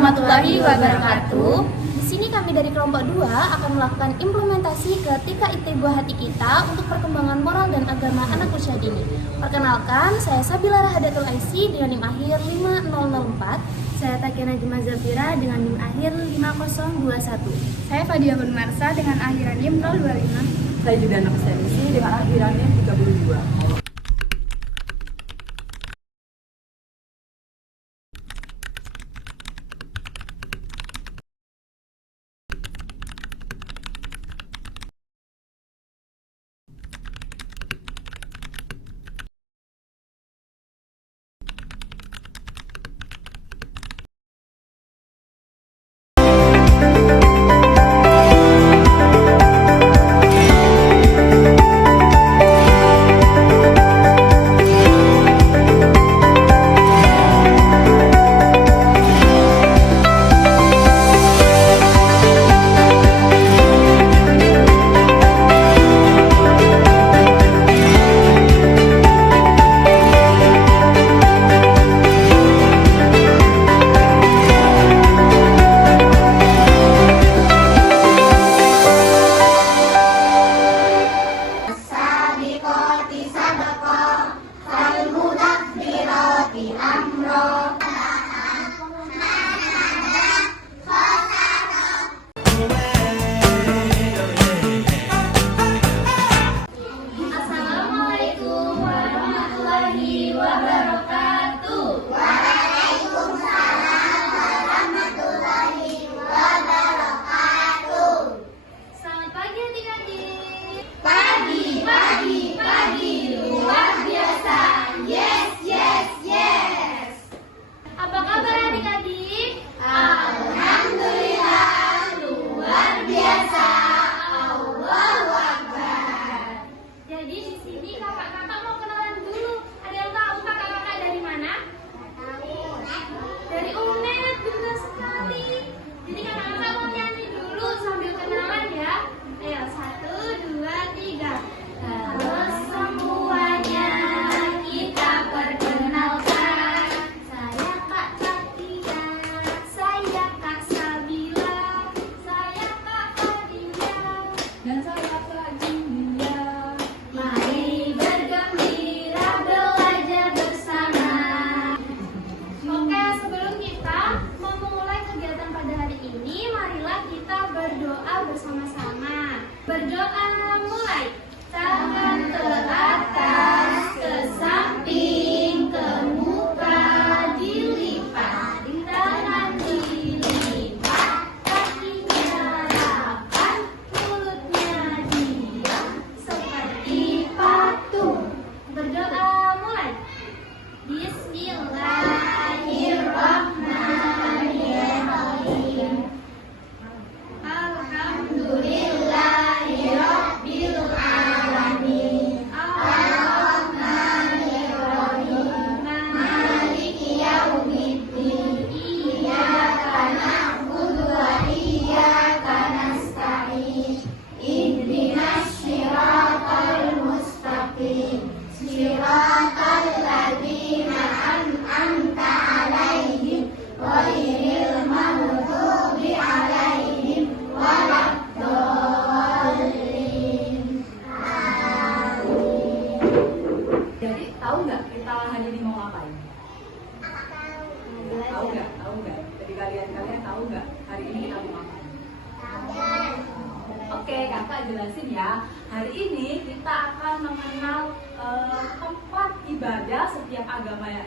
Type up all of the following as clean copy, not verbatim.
warahmatullahi wabarakatuh. Di sini kami dari kelompok 2 akan melakukan implementasi ke TKIT Buah Hati Kita untuk perkembangan moral dan agama anak usia dini. Perkenalkan, saya Sabila Rahadatul Aisy dengan NIM akhir 5004. Saya Takiana Juma Zafira dengan NIM akhir 5021. Saya Fadia Marsa dengan akhiran NIM 025. Saya juga anak SMC dengan akhiran NIM 32. Assalamualaikum warahmatullahi wabarakatuh. Waalaikumsalam warahmatullahi wabarakatuh. Selamat pagi adik-adik. Pagi, luar biasa. Yes. Apa kabar adik-adik? Alhamdulillah, luar biasa. Allahu Akbar. Jadi di sini kakak-kakak mau kenalan dulu. Ada yang tahu kakak-kakak dari mana? Dari UNED, benar sekali. Jadi kakak-kakak mau nyanyi dulu sambil kenalan ya. Ayo, 1, 2, 3. Halo semuanya, kita perkenalkan. Saya Kak Takia, saya Kak Sabila, saya Kak Fadia, Dan saya Kak Julia. mari bergembira belajar bersama. Oke, sebelum kita memulai kegiatan pada hari ini, marilah kita berdoa bersama-sama. Berdoa mulai. Tangan ke atas, ke samping, ke muka dilipat, tangan dilipat, kakinya rapat, mulutnya diam seperti patung. Berdoa mulai. Bismillahirrahmanirrahim. Alhamdulillahirabbil alamin. Arrahmanirrahim. Maliki yaumiddin. Iyyaka na'budu wa iyyaka nasta'in. Ihdinas siratal mustaqim. Siratal ladzina an'amta 'alaihim ghairil maghdubi 'alaihim waladdallin. Jadi tahu nggak kita hari ini mau ngapain? Tahu nggak? Jadi kalian tahu nggak hari ini kita mau ngapain? Oke, kakak jelasin ya. Hari ini kita akan mengenal tempat ibadah setiap agama yang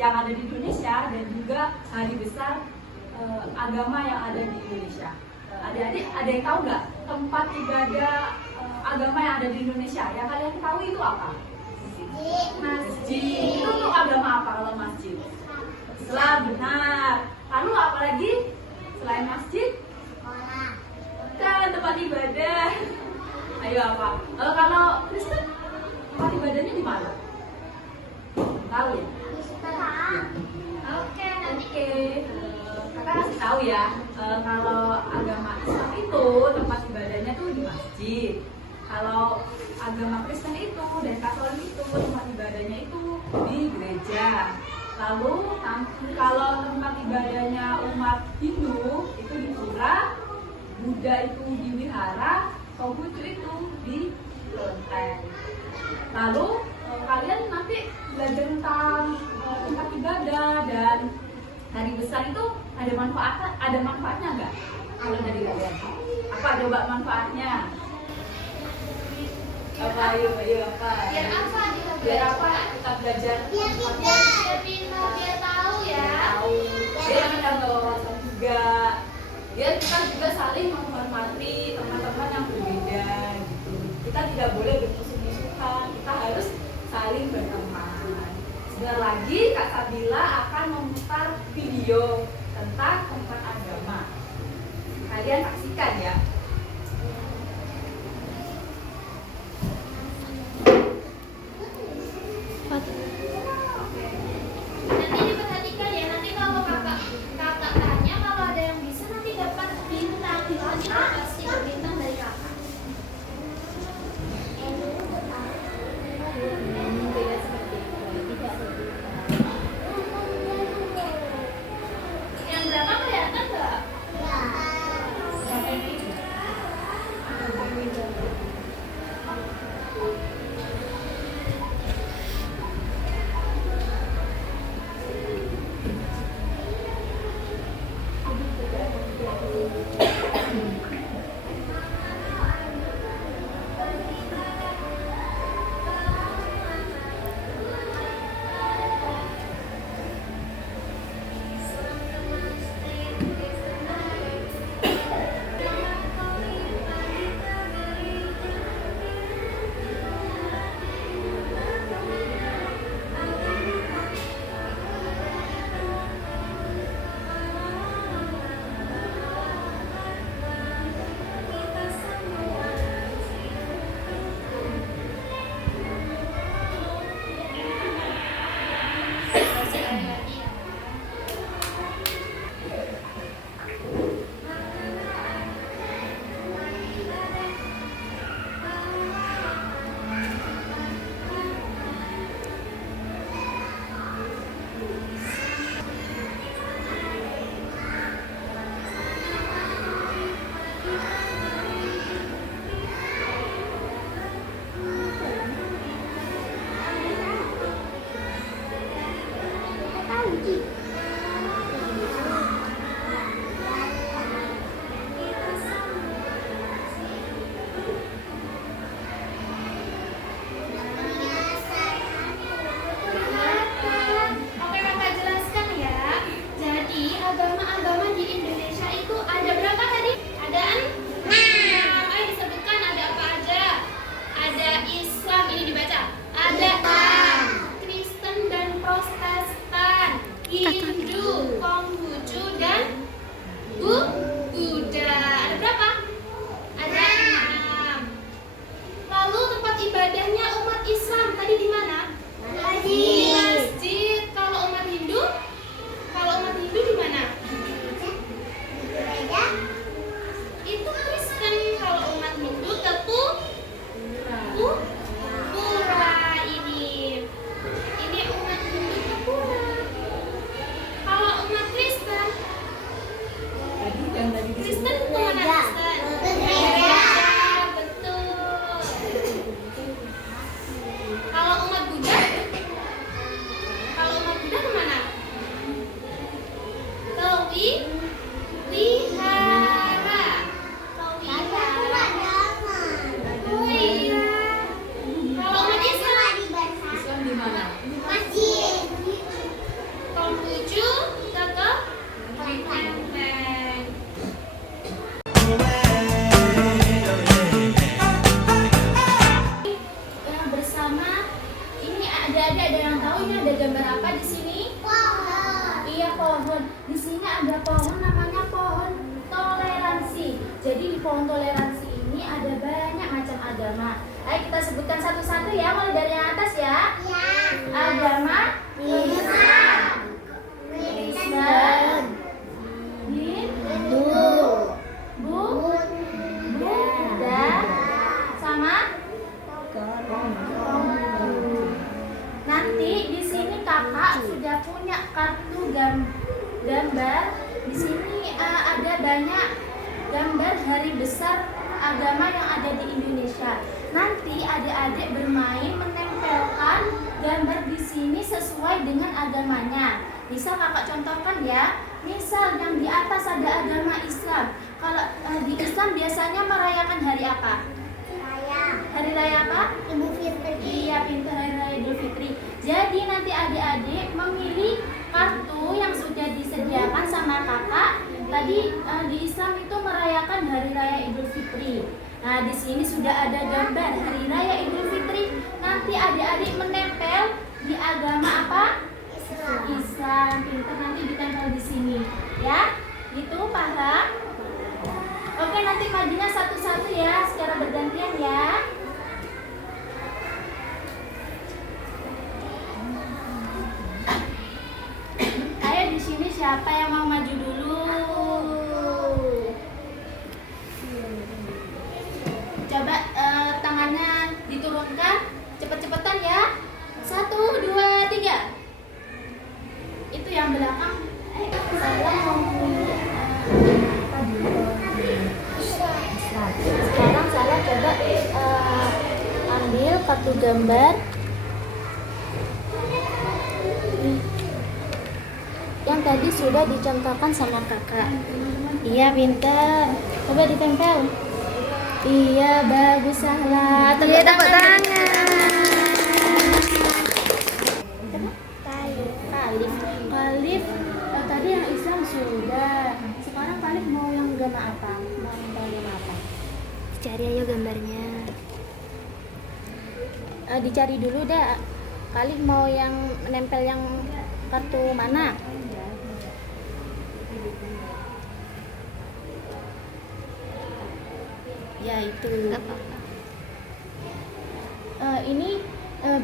ada di Indonesia dan juga hari besar agama yang ada di Indonesia. Adik-adik, ada yang tahu nggak tempat ibadah agama yang ada di Indonesia? Yang kalian tahu itu apa? Masjid. Itu untuk agama apa kalau masjid? Islam, benar. Lalu apa lagi selain masjid? Kan tempat ibadah. Ayo apa? Kalau Kristen tempat ibadahnya di mana? Tahu ya? Oke. Kakak kasih tahu ya. Kalau agama Islam itu tempat ibadahnya tuh di masjid. Kalau agama Kristen itu dan Katolik itu tempat ibadahnya itu di gereja. Lalu nanti kalau tempat ibadahnya umat Hindu itu di pura, Buddha itu di wihara, Konghucu itu di kelenteng. Lalu kalian nanti belajar tentang tempat ibadah dan hari besar itu ada manfaatnya nggak? Kalau dari kalian, apa coba manfaatnya? Apa apa? Biar apa kita belajar? Biar tahu ya. Biar menambah wawasan juga. Biar kita juga saling menghormati teman-teman yang berbeda gitu. Kita tidak boleh bermusuh-musuhan. Kita harus saling berteman. Sebentar lagi Kak Sabila akan memutar video tentang tempat agama. Kalian saksikan ya. Nanti diperhatikan ya, nanti kalau kakak tanya, kalau ada yang bisa nanti dapat bintang. Kita kasih bintang dari kakak. Yang berapa kelihatan nggak? Oke, kakak jelaskan ya. Jadi agama-agama di Indonesia itu ada berapa tadi? Ada 6. Ayo disebutkan ada apa aja? Ada Islam, ini dibaca. Ada Kristen dan Protestan, Hindu, Konghucu dan Buddha. Ada berapa? Ada 6. Lalu tempat ibadahnya umat Islam tadi di mana? Di masjid. Kalau umat Hindu? Kalau umat Hindu di mana? Itu Kristen. Kalau umat Hindu ke pura ini. Ini umat Hindu ke pura. Kalau umat Kristen? Kristen ke mana Kristen? Gereja. Betul. Kalau umat Buddha? Kalau umat Buddha kemana? Ke wihara. Oh iya. Kalau umat Islam? Islam di mana? Konghucu ke kelenteng. Yang bersama ini ada yang tahu ini ada gambar apa di sini? Iya, pohon. Di sini ada pohon namanya pohon toleransi. Jadi di pohon toleransi ini ada banyak macam agama. Ayo kita sebutkan satu-satu ya, mulai dari yang atas ya. Agama Islam, Kristen, Hindu, Buddha, sama Konghucu. Nanti di sini kakak sudah punya banyak gambar hari besar agama yang ada di Indonesia. Nanti adik-adik bermain menempelkan gambar di sini sesuai dengan agamanya. Bisa kakak contohkan ya. Misal yang di atas ada agama Islam. Kalau di Islam biasanya merayakan hari apa? Hari raya apa? Idul Fitri. Iya, pintar, hari raya Idul Fitri. Jadi nanti adik-adik memilih kartu yang sudah disediakan sama kakak. Tadi di Islam itu merayakan hari raya Idul Fitri. Nah, di sini sudah ada gambar hari raya Idul Fitri. Nanti adik-adik menempel di agama apa? Islam. Pintar, nanti ditempel di sini. Ya, gitu, paham? Oke, nanti majunya satu-satu ya, secara bergantian ya. Ayo, di sini siapa yang mau maju dulu? Coba tangannya diturunkan, cepet-cepetan ya. 1, 2, 3. Itu yang belakang. Saya mau milih apa dulu? Sekarang saya coba ambil kartu gambar yang tadi sudah dicontohkan sama kakak. Iya, pintar. Coba ditempel. Iya, bagus, salah. Tepuk tangan. Kalif. Tadi yang Islam sudah. Sekarang Kalif mau yang agama apa? Mau yang agama apa? Cari aja gambarnya. Dicari dulu dah. Kalif mau yang nempel yang kartu mana? Ya itu. Ini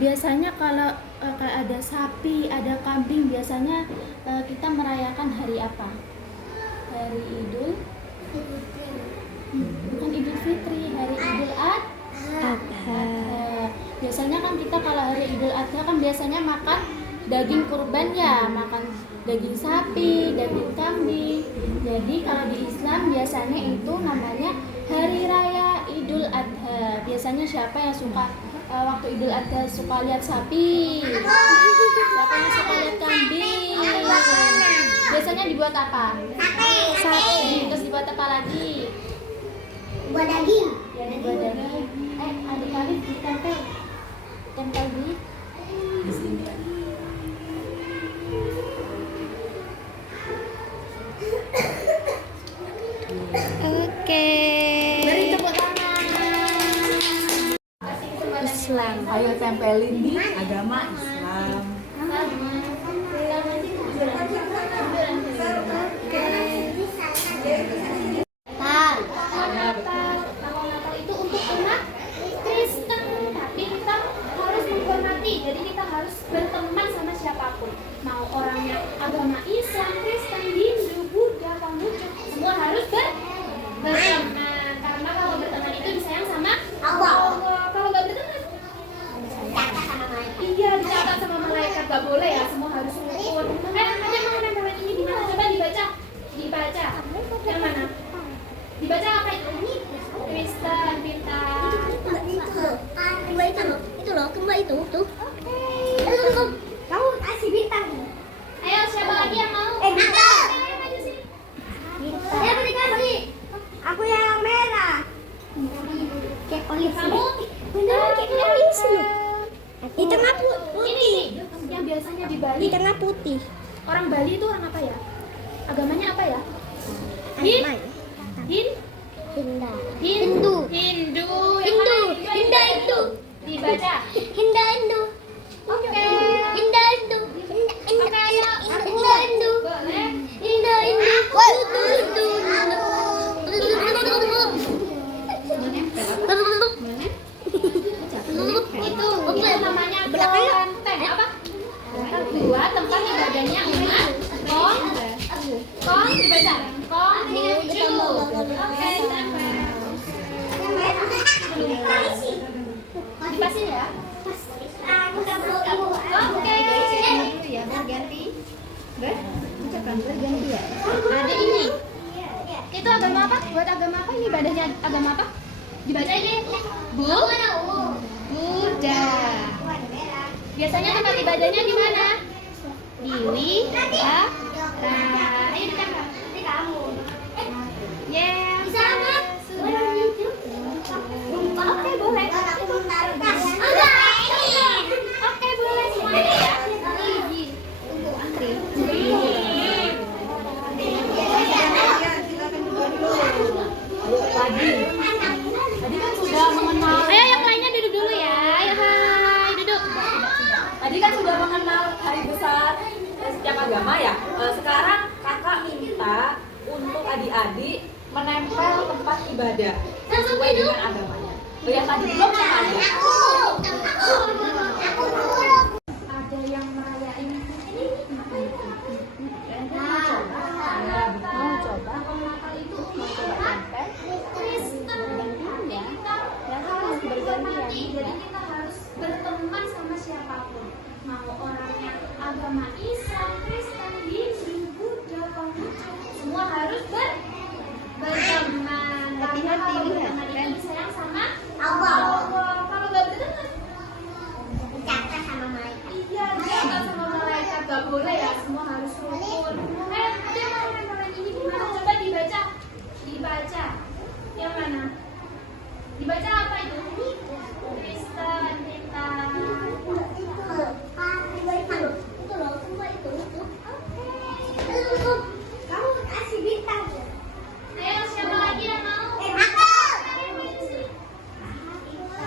biasanya kalau kayak ada sapi, ada kambing, biasanya kita merayakan hari apa? Hari Idul? Bukan Idul Fitri, hari Idul Adha. Biasanya kan kita kalau hari Idul Adha kan biasanya makan daging kurban ya, makan daging sapi, daging kambing. Jadi kalau di Islam biasanya itu namanya hari raya Idul Adha. Biasanya siapa yang suka waktu Idul Adha suka lihat sapi? Siapa yang suka lihat kambing? Biasanya dibuat apa? Sapi. Terus dibuat apa lagi? Buat daging. Ya, dibuat daging. Adik-adik ditempel. Tempel di sini. Oke. Beri tepuk tangan. Islam. Ayo tempelin di agama Islam. Natal itu untuk umat Kristen, tapi kita harus menghormati. Jadi kita harus berteman sama siapapun. Mau orangnya agama Islam, Kristen, Hindu, Buddha, Konghucu, semua harus berteman. Karena kalau berteman itu disayang sama Allah. Kalau nggak berteman, iya, dicatat sama malaikat. Gak boleh ya, semua harus rukun. Ada mau nempelin ini di mana? Coba dibaca. Yang mana? Dibaca apa itu? Kristen, pintar. Kembali itu tuh. Kamu kasih bintang. Ayo, siapa lagi yang mau? Bintang. Ayo maju sini. Siapa dikasih? Aku yang merah. Kayak polisi. Kamu? Bener kayak polisi loh. Di tengah Ini putih. nih, yang biasanya di Bali. Di tengah putih. Orang Bali itu orang apa ya? Agamanya apa ya? Agama ya? Hindu. Hindu. Hindu. Hindu. Hinda Hindu. Dibaca. Hinda Hindu. Oke. Hinda Hindu. Oke, ayo. Hinda Hindu. Boleh. Hinda Hindu. Itu namanya kelenteng. Apa? Dua tempat ibadahnya umat dibaca. Konghucu. Oke, sampai. Dipasin ya. Oke. Ya, berganti. Ada ini. Itu buat agama apa ini? Ibadahnya agama apa? Dibaca ini. Buddha. Biasanya tempat ibadahnya di mana? Di wihara. Ayo dekat. Oke, boleh. Oke, boleh. Tadi kan sudah mengenal. Ayo yang lainnya duduk dulu ya. Ayo, hai, duduk. Tadi kan sudah mengenal hari besar setiap agama ya. Sekarang kakak minta untuk adik-adik menempel tempat ibadah sesuai dengan agamanya. Yang tadi belum siapa aja? Ada yang merayain ini. Mau coba? Mau coba tempel? Gantian ya. Ya harus bergantian. Jadi kita harus berteman sama siapapun. Mau orangnya agama Islam, Kristen, Hindu, Buddha, Konghucu, semua harus berteman. Hati-hati, lihat. Dan sayang sama Allah. Kalau nggak berteman, iya, jangan sama malaikat, nggak boleh ya. Semua harus rukun. Ada yang ini gimana? Coba dibaca. Yang mana? Dibaca apa itu? Kristen, kita. Kamu kasih bintang. Ayo, siapa lagi yang mau?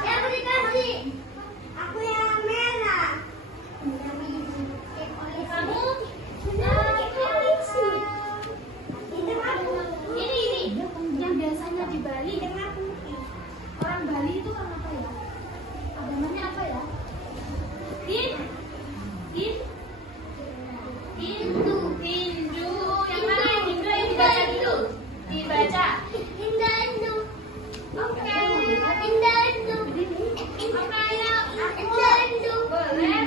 Yang dikasih. Aku yang merah. Kamu? Ini yang biasanya di Bali. Orang Bali itu kan apa ya? Agamanya apa ya? Hindu. Yang mana yang Hindu yang dibaca dulu? Dibaca. Oke. Boleh.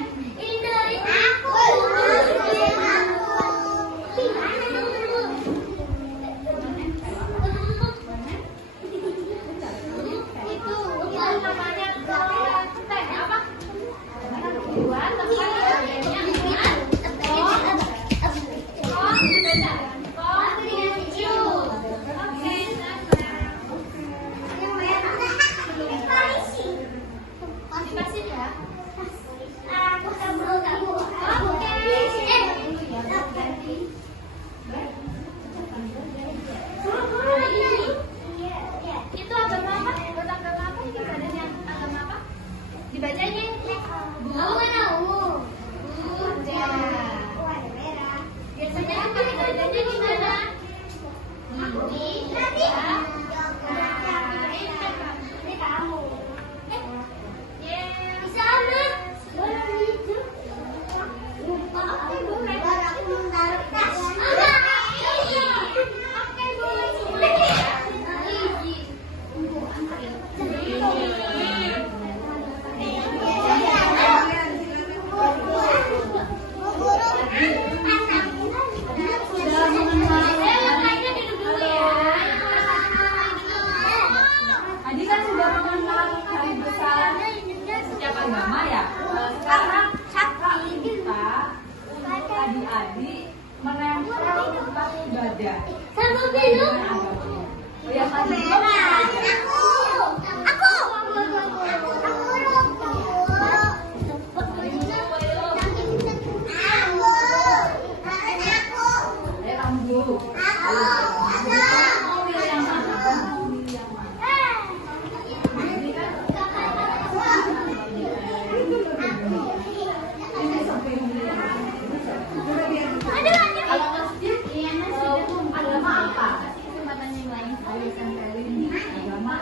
Itu namanya teh apa? Buat tempat ibadahnya Konghucu. Oke, dikasih ya. Itu agama apa? Buat agama apa? Ini ibadahnya agama apa? Dibacanya Buddha. Biasanya tempat ibadahnya di mana? Tadi kan sudah mengenal hari besar setiap agama ya. Sekarang kakak minta untuk adik-adik menempel tempat ibadah sesuai dengan agamanya. Yang tadi belum siapa aja? Kamu dulu. Mau pilih yang mana? Agama apa? Agama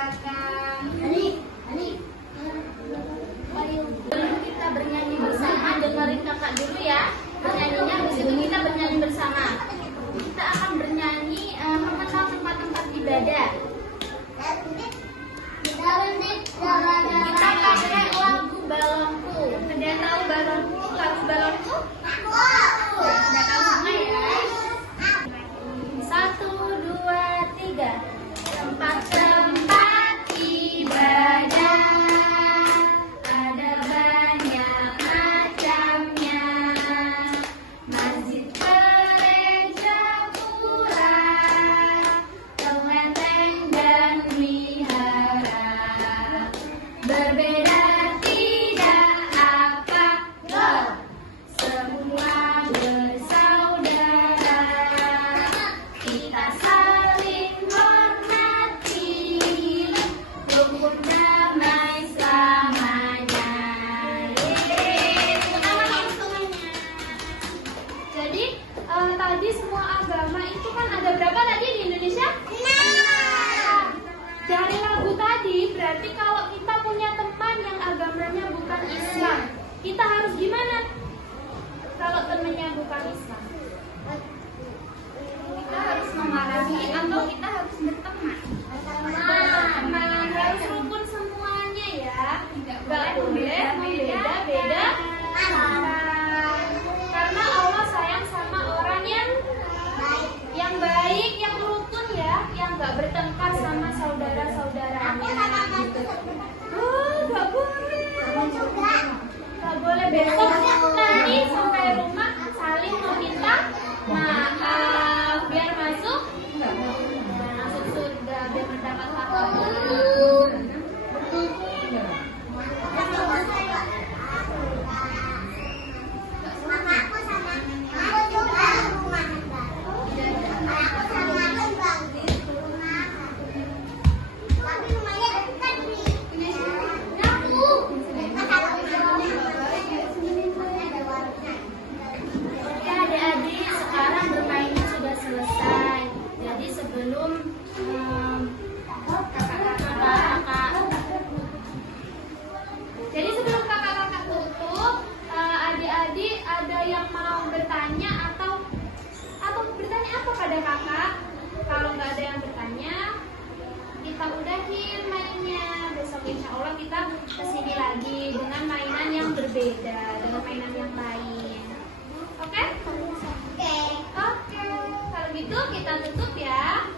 kakak. Sebelum kita bernyanyi bersama, dengerin kakak dulu ya. Bernyanyinya, habis itu kita bernyanyi bersama. Kita akan bernyanyi mengenal tempat-tempat ibadah. Kita pakai lagu balonku. Sudah tahu balonku? Lagu balonku? Sudah tahu semua ya? 1, 2, 3. Tempat-tempat ibadah ada banyak macamnya. Masjid, gereja, pura, kelenteng dan wihara. Berbeda tidak apa, semua bersaudara. Kita saling hormati, rukun damai selamanya. Tepuk tangan untuk semuanya. Jadi tadi semua agama itu kan ada berapa tadi di Indonesia? 6. Dari lagu tadi berarti kalau kita punya teman yang agamanya bukan Islam, kita harus gimana? Kalau temannya bukan Islam, kita harus memarahi atau kita harus berteman. Berteman harus rukun semuanya ya. Gak boleh membeda-beda. Karena Allah sayang sama orang yang baik, yang rukun ya, yang gak bertengkar sama saudara-saudaranya. Gak boleh. Gak boleh besok nanti sampai rumah saling meminta maaf biar masuk surga, biar mendapat pahala. Ya adik-adik, sekarang bermainnya sudah selesai. Jadi sebelum kakak-kakak tutup, adik-adik ada yang mau bertanya atau bertanya apa pada kakak? Kalau nggak ada yang bertanya, kita udahin mainnya. Besok insya Allah kita kesini lagi dengan mainan yang berbeda, dengan mainan yang lain. Oke? Oke. Kalau gitu kita tutup ya.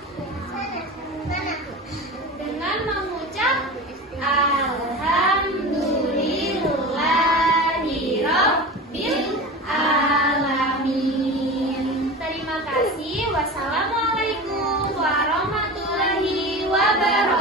Dengan mengucap Alhamdulillahirabbil alamin. Terima kasih. Wassalamualaikum warahmatullahi wabarakatuh.